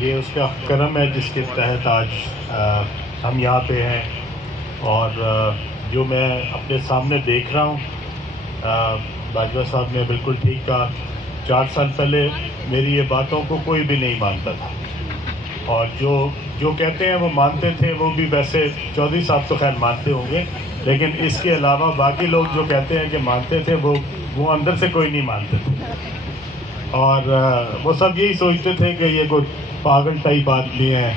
یہ اس کا کرم ہے جس کے تحت آج ہم یہاں پہ ہیں. اور جو میں اپنے سامنے دیکھ رہا ہوں، باجوہ صاحب نے بالکل ٹھیک کہا. 4 سال پہلے میری یہ باتوں کو کوئی بھی نہیں مانتا تھا، اور جو کہتے ہیں وہ مانتے تھے. وہ بھی ویسے چودھری صاحب تو خیر مانتے ہوں گے، لیکن اس کے علاوہ باقی لوگ جو کہتے ہیں کہ مانتے تھے وہ اندر سے کوئی نہیں مانتے تھے. اور وہ سب یہی سوچتے تھے کہ یہ کوئی پاگل ٹائپ آدمی ہے،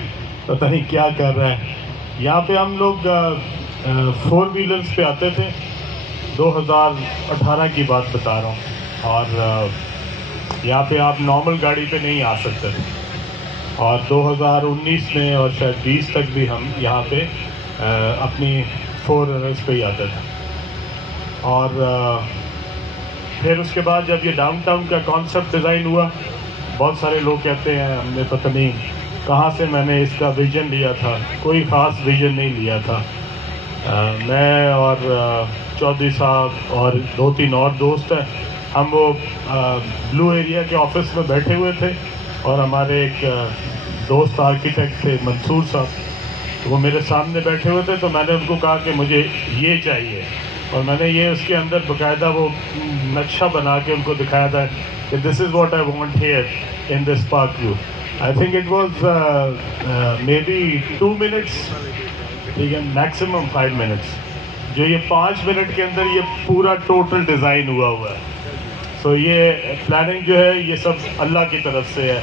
پتہ نہیں کیا کر رہا ہے. یہاں پہ ہم لوگ 4 ویلرز پہ آتے تھے. 2018 کی بات بتا رہا ہوں، اور یہاں پہ آپ نارمل گاڑی پہ نہیں آ سکتے تھے. اور 2019 میں اور شاید 20 تک بھی ہم یہاں پہ اپنی 4 ویلرز پہ ہی آتے تھے. اور پھر اس کے بعد جب یہ ڈاؤن ٹاؤن کا کانسیپٹ ڈیزائن ہوا، بہت سارے لوگ کہتے ہیں ہم نے پتہ نہیں کہاں سے میں نے اس کا ویژن لیا تھا. کوئی خاص ویژن نہیں لیا تھا. میں اور چودھری صاحب اور 2-3 اور دوست ہیں. ہم وہ بلو ایریا کے آفس میں بیٹھے ہوئے تھے، اور ہمارے ایک دوست آرکیٹیکٹ تھے منصور صاحب، وہ میرے سامنے بیٹھے ہوئے تھے. تو میں نے ان کو کہا کہ مجھے یہ چاہیے، اور میں نے یہ اس کے اندر باقاعدہ وہ نقشہ بنا کے ان کو دکھایا تھا کہ this is what I want here in this park view. I think it was maybe 2 minutes, ٹھیک ہے، میکسیمم 5 منٹس. جو یہ 5 منٹ کے اندر یہ پورا ٹوٹل ڈیزائن ہوا ہے. سو یہ پلاننگ جو ہے یہ سب اللہ کی طرف سے ہے.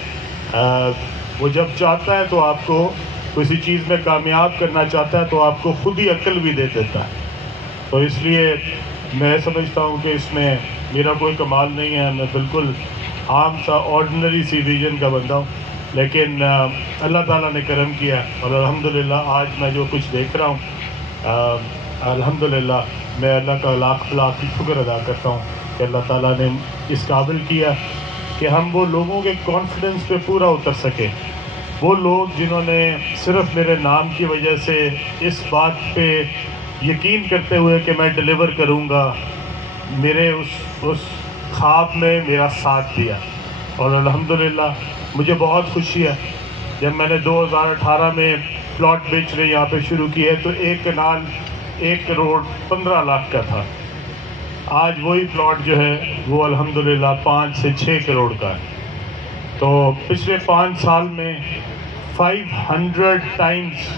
وہ جب چاہتا ہے تو آپ کو کسی چیز میں کامیاب کرنا چاہتا ہے تو آپ کو خود ہی عقل بھی دے دیتا ہے. تو اس لیے میں سمجھتا ہوں کہ اس میں میرا کوئی کمال نہیں ہے. میں بالکل عام سا آرڈنری سی ویژن کا بندہ ہوں، لیکن اللہ تعالیٰ نے کرم کیا، اور الحمدللہ آج میں جو کچھ دیکھ رہا ہوں، الحمدللہ میں اللہ کا لاکھ شکر ادا کرتا ہوں کہ اللہ تعالیٰ نے اس قابل کیا کہ ہم وہ لوگوں کے کانفیڈنس پہ پورا اتر سکے. وہ لوگ جنہوں نے صرف میرے نام کی وجہ سے اس بات پہ یقین کرتے ہوئے کہ میں ڈیلیور کروں گا، میرے اس خواب میں میرا ساتھ دیا. اور الحمدللہ مجھے بہت خوشی ہے. جب میں نے 2018 میں پلاٹ بیچنے یہاں پہ شروع کیے تو ایک کنال 1 کروڑ 15 لاکھ کا تھا. آج وہی پلاٹ جو ہے وہ الحمدللہ 5 سے 6 کروڑ کا ہے. تو پچھلے 5 سال میں 500 ٹائمز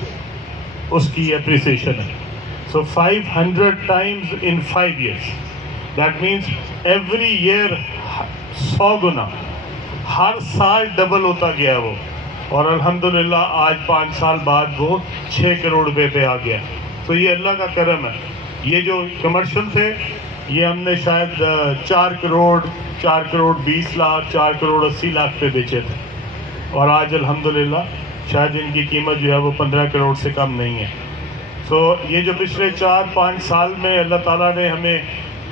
اس کی اپریسیشن ہے. So 500 times in 5 years. That means every year 100 گنا، ہر سال ڈبل ہوتا گیا وہ. اور الحمدللہ آج 5 سال بعد وہ 6 کروڑ روپے پہ آ گیا. تو یہ اللہ کا کرم ہے. یہ جو کمرشل تھے یہ ہم نے شاید 4 کروڑ 20 لاکھ 4 کروڑ 80 لاکھ پہ بیچے تھے، اور آج الحمدللہ شاید ان کی قیمت جو ہے وہ 15 کروڑ سے کم نہیں ہے. تو یہ جو پچھلے 4-5 سال میں اللہ تعالیٰ نے ہمیں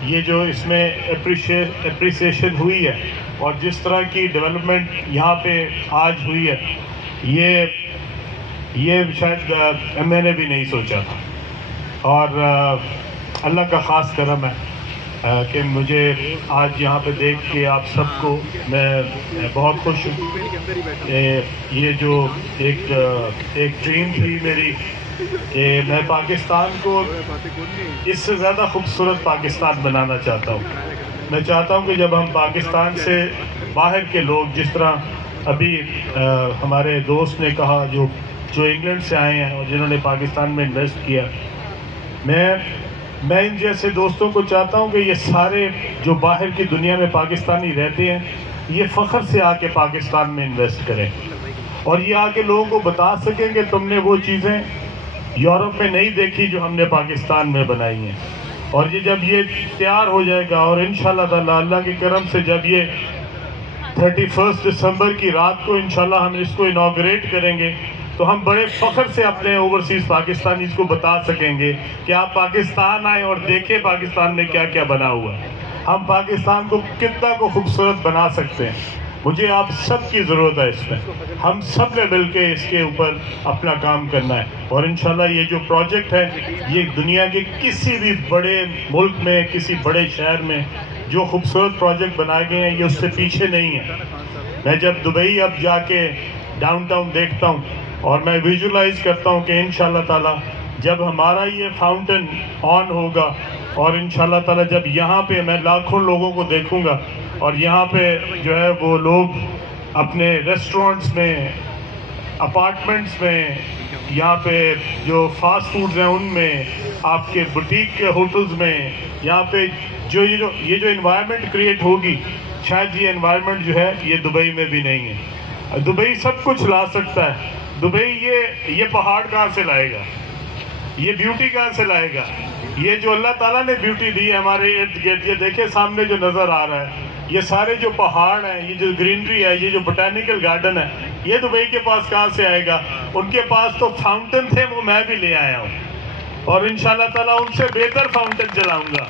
یہ جو اس میں اپریسیشن ہوئی ہے، اور جس طرح کی ڈیولپمنٹ یہاں پہ آج ہوئی ہے، یہ شاید میں نے بھی نہیں سوچا تھا. اور اللہ کا خاص کرم ہے کہ مجھے آج یہاں پہ دیکھ کے آپ سب کو میں بہت خوش ہوں. یہ جو ایک ڈریم تھی میری کہ میں پاکستان کو اس سے زیادہ خوبصورت پاکستان بنانا چاہتا ہوں. میں چاہتا ہوں کہ جب ہم پاکستان سے باہر کے لوگ، جس طرح ابھی ہمارے دوست نے کہا جو انگلینڈ سے آئے ہیں اور جنہوں نے پاکستان میں انویسٹ کیا، میں ان جیسے دوستوں کو چاہتا ہوں کہ یہ سارے جو باہر کی دنیا میں پاکستانی رہتے ہیں یہ فخر سے آ کے پاکستان میں انویسٹ کریں، اور یہ آ کے لوگوں کو بتا سکیں کہ تم نے وہ چیزیں یورپ میں نہیں دیکھی جو ہم نے پاکستان میں بنائی ہیں. اور یہ جب یہ تیار ہو جائے گا، اور انشاءاللہ تعالیٰ اللہ کے کرم سے جب یہ 31 دسمبر کی رات کو انشاءاللہ ہم اس کو انوگریٹ کریں گے، تو ہم بڑے فخر سے اپنے اوورسیز پاکستانیز کو بتا سکیں گے کہ آپ پاکستان آئیں اور دیکھیں پاکستان میں کیا کیا بنا ہوا ہے. ہم پاکستان کو کتنا کو خوبصورت بنا سکتے ہیں. مجھے آپ سب کی ضرورت ہے. اس میں ہم سب نے مل کے اس کے اوپر اپنا کام کرنا ہے. اور انشاءاللہ یہ جو پروجیکٹ ہے یہ دنیا کے کسی بھی بڑے ملک میں، کسی بڑے شہر میں جو خوبصورت پروجیکٹ بنائے گئے ہیں یہ اس سے پیچھے نہیں ہے. میں جب دبئی اب جا کے ڈاؤن ٹاؤن دیکھتا ہوں اور میں ویژولائز کرتا ہوں کہ انشاءاللہ تعالیٰ جب ہمارا یہ فاؤنٹن آن ہوگا اور انشاءاللہ تعالیٰ جب یہاں پہ میں لاکھوں لوگوں کو دیکھوں گا اور یہاں پہ جو ہے وہ لوگ اپنے ریسٹورنٹس میں، اپارٹمنٹس میں، یہاں پہ جو فاسٹ فوڈز ہیں ان میں، آپ کے بوٹیک کے ہوٹلز میں، یہاں پہ جو یہ جو انوائرمنٹ کریٹ ہوگی، شاید یہ انوائرمنٹ جو ہے یہ دبئی میں بھی نہیں ہے. دبئی سب کچھ لا سکتا ہے. دبئی یہ پہاڑ کہاں سے لائے گا؟ یہ بیوٹی کہاں سے لائے گا؟ یہ جو اللہ تعالیٰ نے بیوٹی دی ہے ہمارے ارد گرد، یہ دیکھیں سامنے جو نظر آ رہا ہے، یہ سارے جو پہاڑ ہیں، یہ جو گرینری ہے، یہ جو بوٹینیکل گارڈن ہے، یہ دبئی کے پاس کہاں سے آئے گا؟ ان کے پاس تو فاؤنٹن تھے، وہ میں بھی لے آیا ہوں اور انشاءاللہ تعالیٰ ان سے بہتر فاؤنٹن چلاؤں گا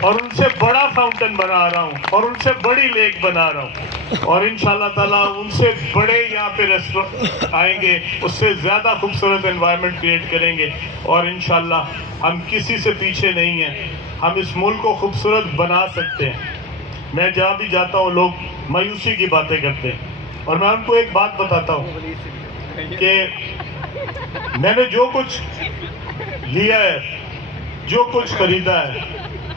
اور ان سے بڑا فاؤنٹن بنا رہا ہوں اور ان سے بڑی لیک بنا رہا ہوں اور انشاءاللہ تعالیٰ ان سے بڑے یہاں پہ ریسٹورنٹ آئیں گے، اس سے زیادہ خوبصورت انوائرمنٹ کریٹ کریں گے اور انشاءاللہ ہم کسی سے پیچھے نہیں ہیں. ہم اس ملک کو خوبصورت بنا سکتے ہیں. میں جہاں بھی جاتا ہوں لوگ مایوسی کی باتیں کرتے ہیں اور میں ان کو ایک بات بتاتا ہوں کہ میں نے جو کچھ لیا ہے، جو کچھ خریدا ہے،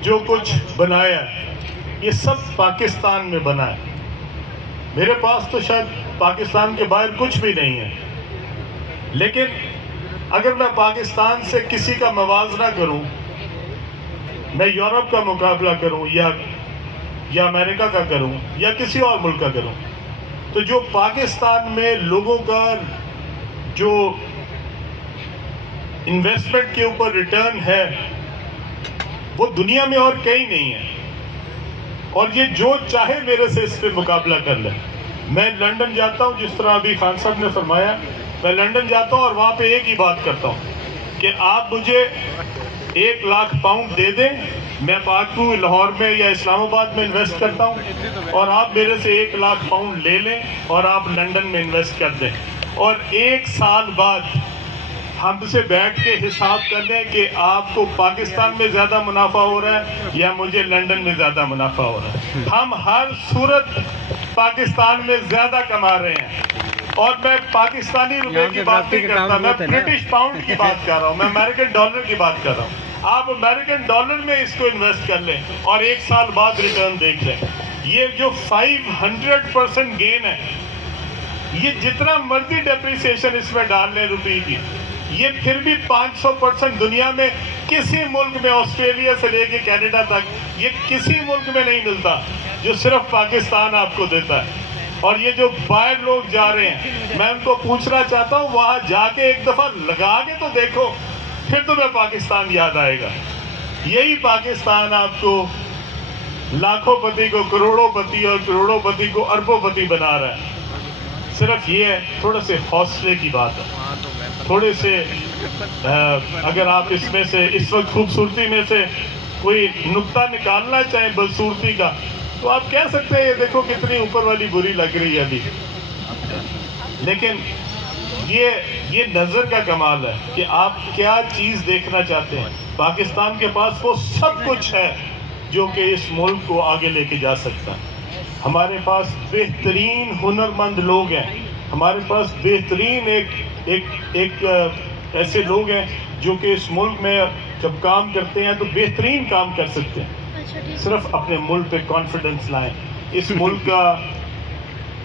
جو کچھ بنایا ہے، یہ سب پاکستان میں بنا ہے. میرے پاس تو شاید پاکستان کے باہر کچھ بھی نہیں ہے، لیکن اگر میں پاکستان سے کسی کا موازنہ کروں، میں یورپ کا مقابلہ کروں یا امریکہ کا کروں یا کسی اور ملک کا کروں، تو جو پاکستان میں لوگوں کا جو انویسٹمنٹ کے اوپر ریٹرن ہے وہ دنیا میں اور کہیں نہیں ہے. اور یہ جو چاہے میرے سے اس پہ مقابلہ کر لے. میں لنڈن جاتا ہوں، جس طرح ابھی خان صاحب نے فرمایا، میں لنڈن جاتا ہوں اور وہاں پہ ایک ہی بات کرتا ہوں کہ آپ مجھے 1 لاکھ پاؤنڈ دے دیں، میں پاکپور لاہور میں یا اسلام آباد میں انویسٹ کرتا ہوں اور آپ میرے سے 1 لاکھ پاؤنڈ لے لیں اور آپ لنڈن میں انویسٹ کر دیں اور 1 سال بعد ہم سے بیٹھ کے حساب کر لیں کہ آپ کو پاکستان میں زیادہ منافع ہو رہا ہے یا مجھے لنڈن میں زیادہ منافع ہو رہا ہے. ہم ہر صورت پاکستان میں زیادہ کما رہے ہیں اور میں پاکستانی روپے کی بات نہیں کرتا، میں برٹش پاؤنڈ کی بات کر رہا ہوں، میں امریکن ڈالر کی بات کر رہا ہوں. آپ امریکن ڈالر میں اس کو انویسٹ کر لیں اور 1 سال بعد ریٹرن دیکھ لیں. یہ جو 500% گین ہے، یہ جتنا مرضی ڈیپریسیشن اس میں ڈال لیں روپے کی، یہ پھر بھی 500% دنیا میں کسی ملک میں، آسٹریلیا سے لے کے کینیڈا تک، یہ کسی ملک میں نہیں ملتا جو صرف پاکستان آپ کو دیتا ہے. اور یہ جو باہر لوگ جا رہے ہیں، میں ان کو پوچھنا چاہتا ہوں وہاں جا کے ایک دفعہ لگا کے تو دیکھو، پھر تمہیں پاکستان یاد آئے گا. یہی پاکستان آپ کو لاکھوں پتی کو کروڑوں پتی اور کروڑوں پتی کو اربوں پتی بنا رہا ہے. صرف یہ ہے تھوڑے سے حوصلے کی بات ہے. تھوڑے سے اگر آپ اس میں سے اس وقت خوبصورتی میں سے کوئی نقطہ نکالنا چاہیں بدصورتی کا، تو آپ کہہ سکتے ہیں یہ دیکھو کتنی اوپر والی بری لگ رہی ہے ابھی. لیکن یہ نظر کا کمال ہے کہ آپ کیا چیز دیکھنا چاہتے ہیں. پاکستان کے پاس وہ سب کچھ ہے جو کہ اس ملک کو آگے لے کے جا سکتا ہے. ہمارے پاس بہترین ہنرمند لوگ ہیں، ہمارے پاس بہترین ایک ایسے لوگ ہیں جو کہ اس ملک میں جب کام کرتے ہیں تو بہترین کام کر سکتے ہیں. صرف اپنے ملک پہ کانفیڈنس لائیں. اس ملک کا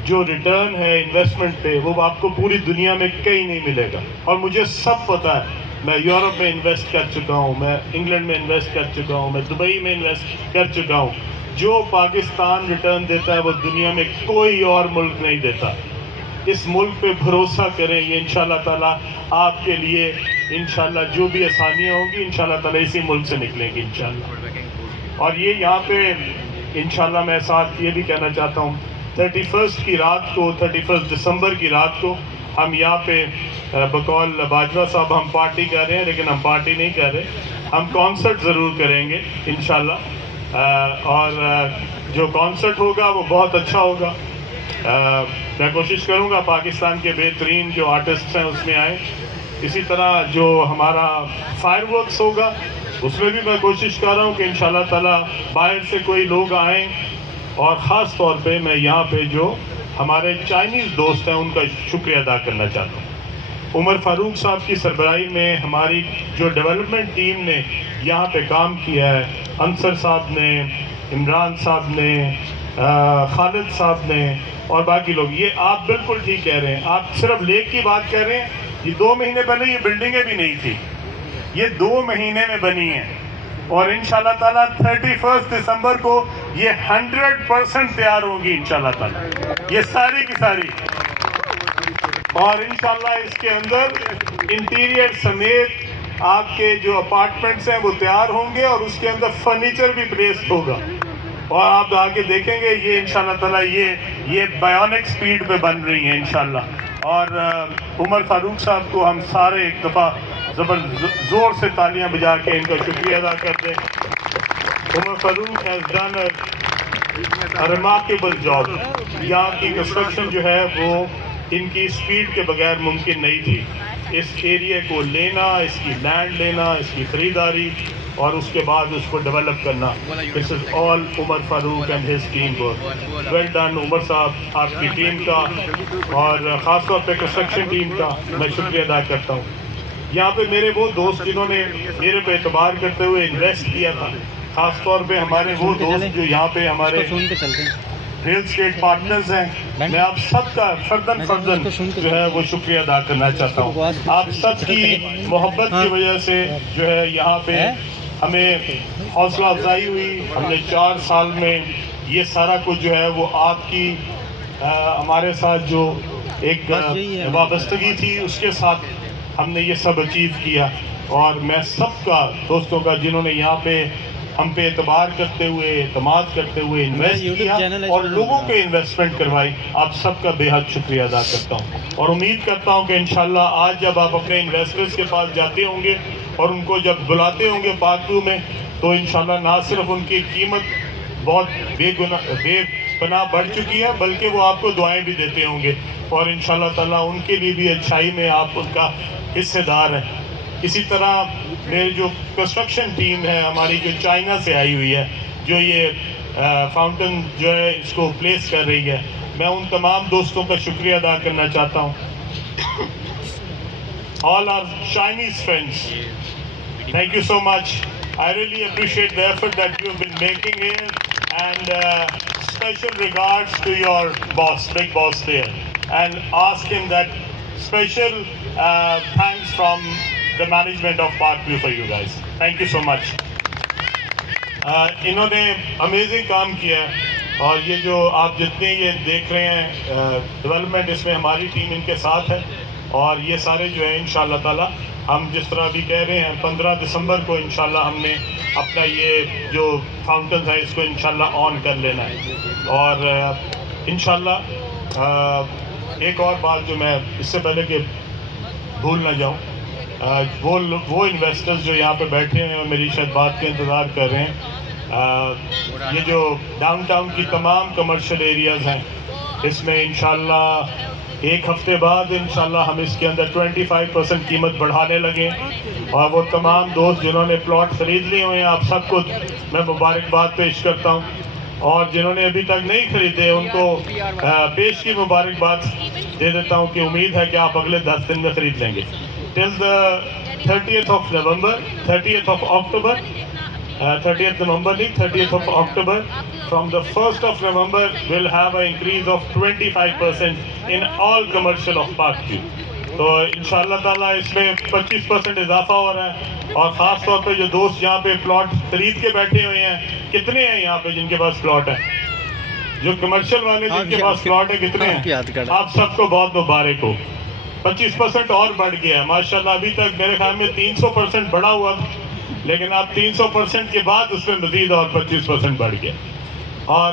جو ریٹرن ہے انویسٹمنٹ پہ وہ آپ کو پوری دنیا میں کہیں نہیں ملے گا. اور مجھے سب پتہ ہے، میں یورپ میں انویسٹ کر چکا ہوں، میں انگلینڈ میں انویسٹ کر چکا ہوں، میں دبئی میں انویسٹ کر چکا ہوں. جو پاکستان ریٹرن دیتا ہے وہ دنیا میں کوئی اور ملک نہیں دیتا. اس ملک پہ بھروسہ کریں. یہ انشاءاللہ تعالیٰ آپ کے لیے انشاءاللہ جو بھی آسانیاں ہوں گی انشاءاللہ تعالیٰ اسی ملک سے نکلیں گی انشاءاللہ. اور یہ یہاں پہ انشاءاللہ میں ساتھ یہ بھی کہنا چاہتا ہوں، 31 کی رات کو، 31 دسمبر کی رات کو ہم یہاں پہ بقول باجوہ صاحب ہم پارٹی کر رہے ہیں، لیکن ہم پارٹی نہیں کر رہے، ہم کانسرٹ ضرور کریں گے انشاءاللہ. اور جو کانسرٹ ہوگا وہ بہت اچھا ہوگا. میں کوشش کروں گا پاکستان کے بہترین جو آرٹسٹ ہیں اس میں آئیں. اسی طرح جو ہمارا فائر ورکس ہوگا اس میں بھی میں کوشش کر رہا ہوں کہ انشاءاللہ تعالیٰ باہر سے کوئی لوگ آئیں. اور خاص طور پہ میں یہاں پہ جو ہمارے چائنیز دوست ہیں ان کا شکریہ ادا کرنا چاہتا ہوں. عمر فاروق صاحب کی سربراہی میں ہماری جو ڈیولپمنٹ ٹیم نے یہاں پہ کام کیا ہے، انصر صاحب نے، عمران صاحب نے، خالد صاحب نے اور باقی لوگ، یہ آپ بالکل ٹھیک کہہ رہے ہیں. آپ صرف لیک کی بات کر رہے ہیں. یہ 2 مہینے پہلے یہ بلڈنگیں بھی نہیں تھی، یہ 2 مہینے میں بنی ہیں اور انشاءاللہ تعالیٰ 31 دسمبر کو یہ 100% تیار ہوگی انشاءاللہ تعالیٰ، یہ ساری کی ساری. اور انشاءاللہ اس کے اندر انٹیریئر سمیت آپ کے جو اپارٹمنٹس ہیں وہ تیار ہوں گے اور اس کے اندر فرنیچر بھی پلیس ہوگا اور آپ آگے دیکھیں گے یہ انشاءاللہ تعالیٰ یہ بایونک سپیڈ پہ بن رہی ہیں انشاءاللہ. اور عمر فاروق صاحب کو ہم سارے ایک دفعہ زور سے تالیاں بجا کے ان کا شکریہ ادا کرتے ہیں. عمر فاروق has done a remarkable job. یہاں کی کنسٹرکشن جو ہے وہ ان کی سپیڈ کے بغیر ممکن نہیں تھی. اس ایریے کو لینا، اس کی لینڈ لینا، اس کی خریداری اور اس کے بعد اس کو ڈیولپ کرنا، this is all Umar Farooq and his team work. well done عمر صاحب، آپ کی ٹیم کا اور خاص طور پہ کنسٹرکشن ٹیم کا میں شکریہ ادا کرتا ہوں. یہاں پہ میرے وہ دوست جنہوں نے میرے پہ اعتبار کرتے ہوئے انویسٹ کیا تھا، خاص طور پہ ہمارے وہ دوست جو یہاں پہ ہمارے ریل اسٹیٹ پارٹنرز ہیں، میں آپ سب کا فردن جو ہے وہ شکریہ ادا کرنا چاہتا ہوں. آپ سب کی محبت کی وجہ سے جو ہے یہاں پہ ہمیں حوصلہ افزائی ہوئی. ہم نے 4 سال میں یہ سارا کچھ جو ہے وہ آپ کی ہمارے ساتھ جو ایک وابستگی تھی اس کے ساتھ ہم نے یہ سب اچیو کیا. اور میں سب کا دوستوں کا جنہوں نے یہاں پہ ہم پہ اعتبار کرتے ہوئے، اعتماد کرتے ہوئے انویسٹ کیا اور لوگوں کے انویسٹمنٹ کروائی، آپ سب کا بے حد شکریہ ادا کرتا ہوں. اور امید کرتا ہوں کہ انشاءاللہ آج جب آپ اپنے انویسٹرز کے پاس جاتے ہوں گے اور ان کو جب بلاتے ہوں گے پارٹ 2 میں، تو انشاءاللہ نہ صرف ان کی قیمت بہت بے پناہ بڑھ چکی ہے بلکہ وہ آپ کو دعائیں بھی دیتے ہوں گے اور انشاءاللہ تعالیٰ ان کے لیے بھی اچھائی میں آپ ان کا حصے دار ہیں. اسی طرح میری جو کنسٹرکشن ٹیم ہے ہماری جو چائنا سے آئی ہوئی ہے، جو یہ فاؤنٹن جو ہے اس کو پلیس کر رہی ہے، میں ان تمام دوستوں کا شکریہ ادا کرنا چاہتا ہوں. all our Chinese friends, thank you so much. I really appreciate the effort that you have been making here, and special regards to your boss, big boss there, and ask him that special thanks from the management of Parkview for you guys. Thank you so much. انہوں نے amazing کام کیا ہے اور یہ جو آپ جتنے یہ دیکھ رہے ہیں ڈیولپمنٹ، اس میں ہماری ٹیم ان کے ساتھ ہے اور یہ سارے جو ہے انشاءاللہ تعالیٰ ہم جس طرح بھی کہہ رہے ہیں 15 دسمبر کو انشاءاللہ ہم نے اپنا یہ جو فاؤنٹنز ہے اس کو انشاءاللہ آن کر لینا ہے. اور انشاءاللہ ایک اور بات جو میں اس سے پہلے کہ بھول نہ جاؤں، وہ انویسٹرز جو یہاں پہ بیٹھے ہیں اور میری شاید بات کا انتظار کر رہے ہیں، یہ جو ڈاؤن ٹاؤن کی تمام کمرشل ایریاز ہیں اس میں انشاءاللہ ایک ہفتے بعد انشاءاللہ ہم اس کے اندر 25% قیمت بڑھانے لگے. اور وہ تمام دوست جنہوں نے پلاٹ خرید لیے ہوئے ہیں آپ سب کو میں مبارکباد پیش کرتا ہوں، اور جنہوں نے ابھی تک نہیں خریدے ان کو پیش کی مبارکباد دے دیتا ہوں کہ امید ہے کہ آپ اگلے 10 دن میں خرید لیں گے. Till the 30th of November, 30th of October, 30th November نہیں 30th of October, from the 1st of November we'll have an increase of 25% in all commercial of Parkview. تو انشاءاللہ تعالیٰ اس میں 25% اضافہ ہو رہا ہے. اور خاص طور پہ جو دوست یہاں پہ پلاٹ خرید کے بیٹھے ہوئے ہیں، کتنے ہیں یہاں پہ جن کے پاس پلاٹ ہے؟ جو کمرشل والے جن کے پاس پلاٹ ہے کتنے ہیں؟ آپ سب کو بہت مبارک ہو. 25% اور بڑھ گیا ہے ماشاءاللہ. ابھی تک میرے خیال میں 300% بڑھا ہوا تھا، لیکن اب 300% کے بعد اس میں مزید اور 25% بڑھ گیا. اور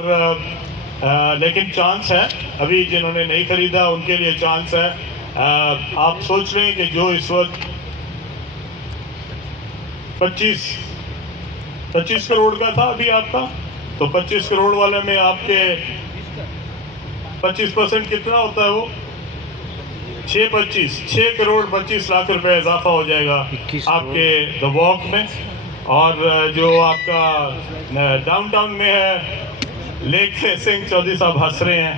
لیکن چانس ہے، ابھی جنہوں نے نہیں خریدا ان کے لیے چانس ہے. آپ سوچ رہے ہیں کہ جو اس وقت 25 کروڑ کا تھا ابھی آپ کا، تو 25 کروڑ والے میں آپ کے 25% کتنا ہوتا ہے؟ وہ 6 کروڑ 25 لاکھ روپے اضافہ ہو جائے گا آپ کے دا واک میں. اور جو آپ کا ڈاؤن ٹاؤن میں ہے لیک فیسنگ، چودھری صاحب ہنس رہے ہیں،